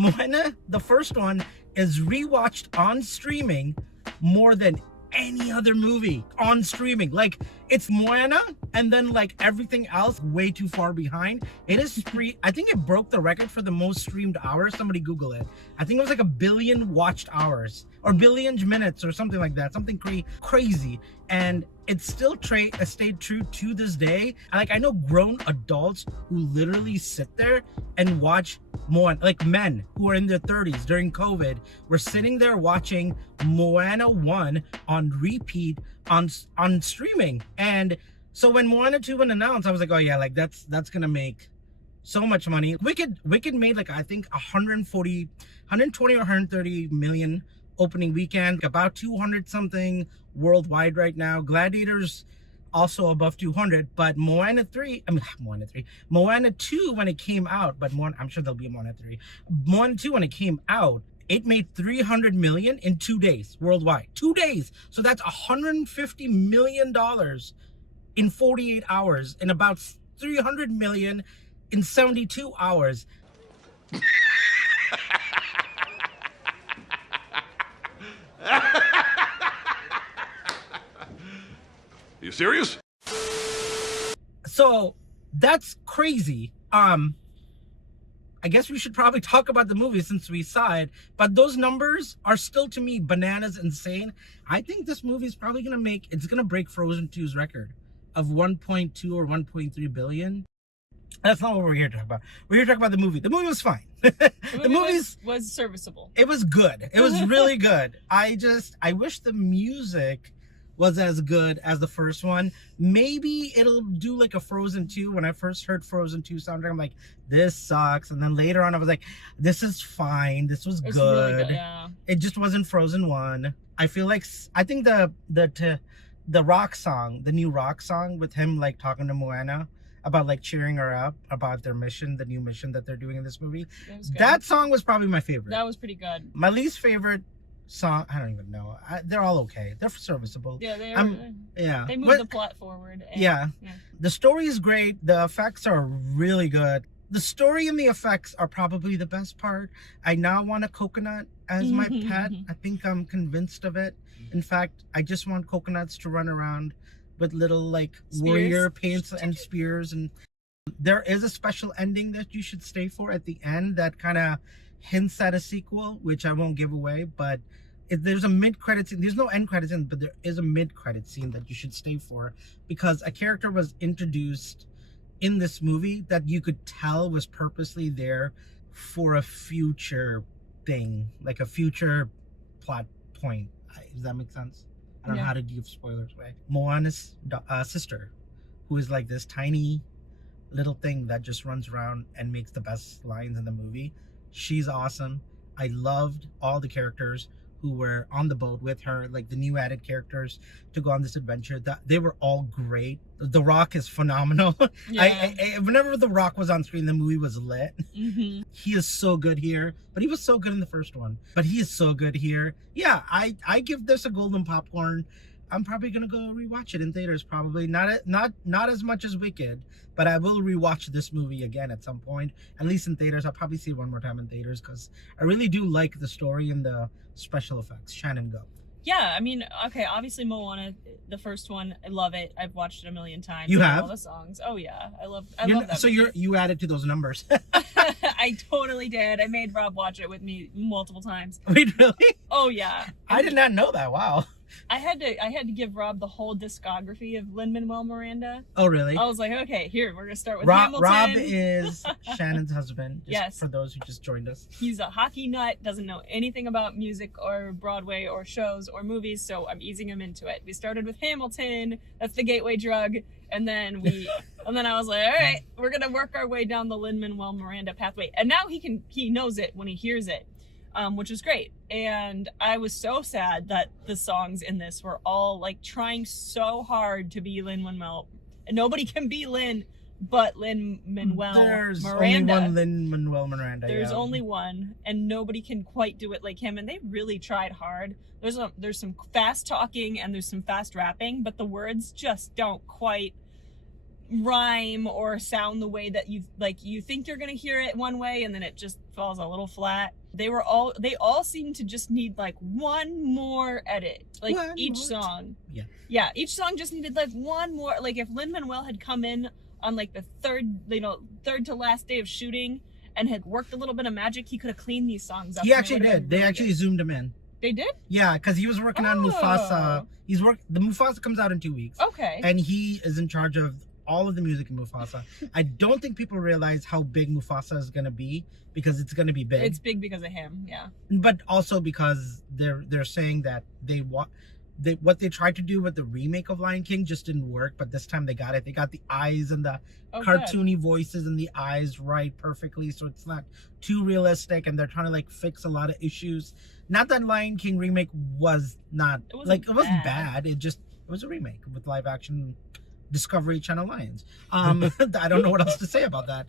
Moana, the first one, is rewatched on streaming more than any other movie on streaming. Like, it's Moana and then like everything else way too far behind. It is free. I think it broke the record for the most streamed hours. Somebody Google it. I think it was like 1 billion watched hours or billion minutes or something like that. Something crazy. And it still stayed true to this day. Like, I know grown adults who literally sit there and watch Moana, like men who are in their 30s during COVID, were sitting there watching Moana 1 on repeat on streaming. And so when Moana 2 was announced, I was like, oh yeah, like that's gonna make so much money. Wicked made like, I think 120 or 130 million opening weekend, about 200 something worldwide right now. Gladiators also above 200, but Moana 2 when it came out, but I'm sure there'll be a Moana 3. Moana 2 when it came out, it made 300 million in 2 days worldwide. 2 days. So that's $150 million in 48 hours and about 300 million in 72 hours. You serious? So that's crazy. I guess we should probably talk about the movie since we saw it, but those numbers are still, to me, bananas insane. I think this movie is probably it's gonna break Frozen 2's record of 1.2 or 1.3 billion. That's not what we're here to talk about. We're here to talk about the movie. The movie was fine. The movie was serviceable. It was good. It was really good. I wish the music was as good as the first one. Maybe it'll do like a Frozen 2. When I first heard Frozen 2 soundtrack, I'm like, this sucks. And then later on, I was like, this is fine. This was good. Really good, yeah. It just wasn't Frozen 1. I think the rock song, the new rock song with him like talking to Moana about like cheering her up about their mission, the new mission that they're doing in this movie. That song was probably my favorite. That was pretty good. My least favorite song, I don't even know. They're all okay. They're serviceable. Yeah, they are. Yeah. They move the plot forward. And, yeah. The story is great. The effects are really good. The story and the effects are probably the best part. I now want a coconut as my pet. I think I'm convinced of it. In fact, I just want coconuts to run around with little like warrior paints and spears. And there is a special ending that you should stay for at the end that kind of hints at a sequel, which I won't give away, but there's a mid-credit scene. There's no end credit scene, but there is a mid-credit scene that you should stay for, because a character was introduced in this movie that you could tell was purposely there for a future thing, like a future plot point. Does that make sense? I don't know how to give spoilers away. Moana's sister, who is like this tiny little thing that just runs around and makes the best lines in the movie. She's awesome. I loved all the characters who were on the boat with her, like the new added characters to go on this adventure. They were all great. The Rock is phenomenal. Yeah. Whenever The Rock was on screen, the movie was lit. Mm-hmm. He is so good here, but he was so good in the first one. But he is so good here. Yeah, I give this a golden popcorn. I'm probably gonna go rewatch it in theaters. Probably not as much as Wicked, but I will rewatch this movie again at some point. At least in theaters. I'll probably see it one more time in theaters because I really do like the story and the special effects. Shannon, go. Yeah, I mean, okay, obviously Moana, the first one, I love it. I've watched it a million times. You I know have? all the songs. Oh yeah, I love that. So movie. you added to those numbers. I totally did. I made Rob watch it with me multiple times. Wait, really? Oh yeah. I did not know that. Wow. I had to give Rob the whole discography of Lin-Manuel Miranda. Oh, really? I was like, okay, here, we're gonna start with Hamilton. Hamilton. Rob is Shannon's husband. Yes. For those who just joined us. He's a hockey nut, doesn't know anything about music or Broadway or shows or movies, so I'm easing him into it. We started with Hamilton, that's the gateway drug, and then I was like, all right, we're gonna work our way down the Lin-Manuel Miranda pathway. And now he knows it when he hears it. Which is great. And I was so sad that the songs in this were all like trying so hard to be Lin-Manuel. And nobody can be Lin but Lin-Manuel Miranda. There's only one Lin-Manuel Miranda. There's only one, and nobody can quite do it like him. And they really tried hard. There's some fast talking and there's some fast rapping, but the words just don't quite rhyme or sound the way that you think you're gonna hear it one way, and then it just falls a little flat. They all seem to just need like one more edit, like each song. Yeah, each song just needed like one more. Like if Lin-Manuel had come in on like the third to last day of shooting and had worked a little bit of magic, he could have cleaned these songs up. He actually did. They actually zoomed him in. They did? Yeah, because he was working on Mufasa. The Mufasa comes out in 2 weeks. Okay. And he is in charge of all of the music in Mufasa. I don't think people realize how big Mufasa is going to be, because it's going to be big. It's big because of him, yeah. But also because they're saying that what they tried to do with the remake of Lion King just didn't work, but this time they got it. They got the eyes and the cartoony voices and the eyes right perfectly, so it's not too realistic, and they're trying to like fix a lot of issues. Not that Lion King remake was not it wasn't bad. It was a remake with live action Discovery Channel lions. I don't know what else to say about that.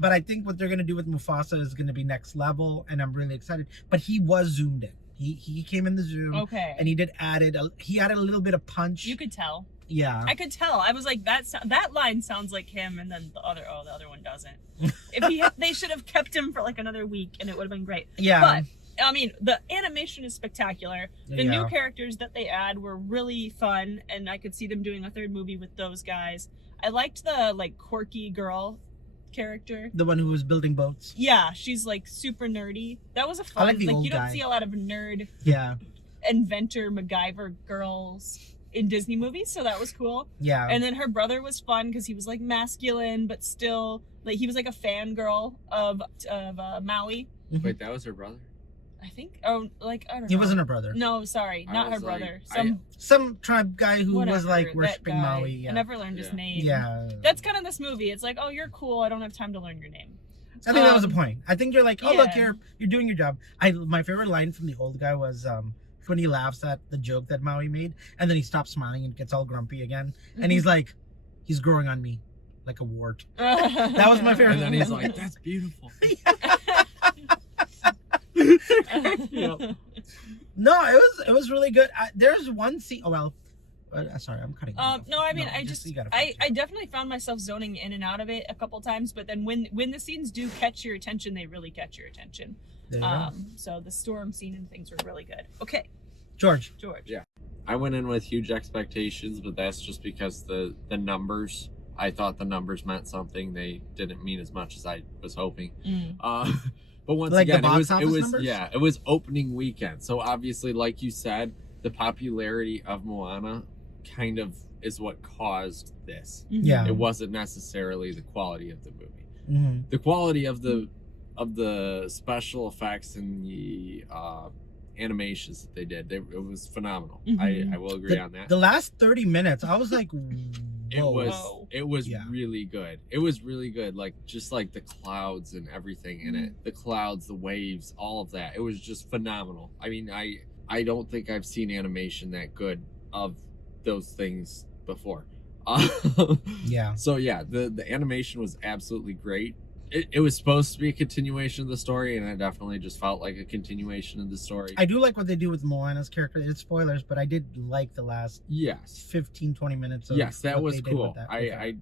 But I think what they're gonna do with Mufasa is gonna be next level, and I'm really excited. But he was zoomed in. He came in the zoom, and he added a little bit of punch. You could tell. Yeah, I could tell. I was like, that line sounds like him, and then the other one doesn't. They should have kept him for like another week, and it would have been great. Yeah, but I mean, the animation is spectacular. The new characters that they add were really fun, and I could see them doing a third movie with those guys. I liked the like quirky girl character, the one who was building boats. Yeah, she's like super nerdy. That was a fun. I like the old you don't guy. see a lot of nerd. Yeah. Inventor MacGyver girls in Disney movies, so that was cool. Yeah. And then her brother was fun because he was like masculine, but still like he was like a fangirl of Maui. Wait, that was her brother? I think. Oh, like I don't know. He wasn't her brother. No, sorry, not her brother. Some tribe guy who was like worshiping Maui. Yeah. I never learned his name. Yeah. That's kind of this movie. It's like, oh, you're cool. I don't have time to learn your name. I think that was the point. I think you're like, oh look, you're doing your job. My favorite line from the old guy was when he laughs at the joke that Maui made, and then he stops smiling and gets all grumpy again, and he's like, he's growing on me like a wart. That was my favorite. And then he's like, that's beautiful. No, it was really good. There's one scene. Oh well, sorry, I'm cutting. No, I mean, I definitely found myself zoning in and out of it a couple times, but then when the scenes do catch your attention, they really catch your attention. So the storm scene and things were really good. Okay, George. Yeah, I went in with huge expectations, but that's just because the numbers. I thought the numbers meant something. They didn't mean as much as I was hoping. But once again, it was opening weekend. So obviously, like you said, the popularity of Moana kind of is what caused this. Yeah. It wasn't necessarily the quality of the movie. Mm-hmm. The quality of the special effects and the animations that they did, it was phenomenal. I will agree on that. The last 30 minutes, I was like, it was really good. It was really good. Like just like the clouds and everything in it, the clouds, the waves, all of that. It was just phenomenal. I mean, I don't think I've seen animation that good of those things before. Yeah. So yeah, the animation was absolutely great. It was supposed to be a continuation of the story, and it definitely just felt like a continuation of the story. I do like what they do with Moana's character. It's spoilers, but I did like the last 15-20 minutes of that was cool. I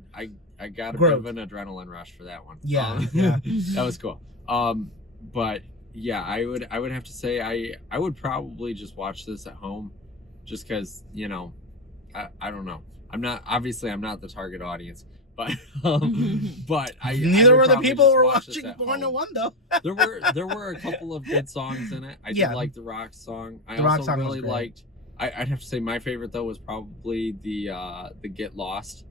got a bit of an adrenaline rush for that one. Yeah. That was cool. But yeah, I would have to say I would probably just watch this at home, just because, you know, I don't know. I'm not the target audience. But neither were the people who were watching Moana 1 though. there were a couple of good songs in it. I did like the Rock song. I also really liked. I'd have to say my favorite though was probably the Get Lost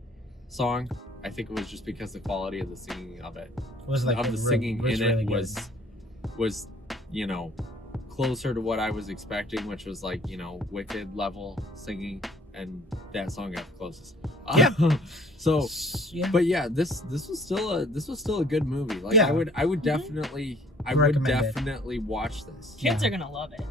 song. I think it was just because the quality of the singing of it was like the singing in it was you know, closer to what I was expecting, which was like, you know, Wicked level singing. And that song got the closest. But yeah, this was still a good movie. Like I would definitely watch this. Kids are gonna love it.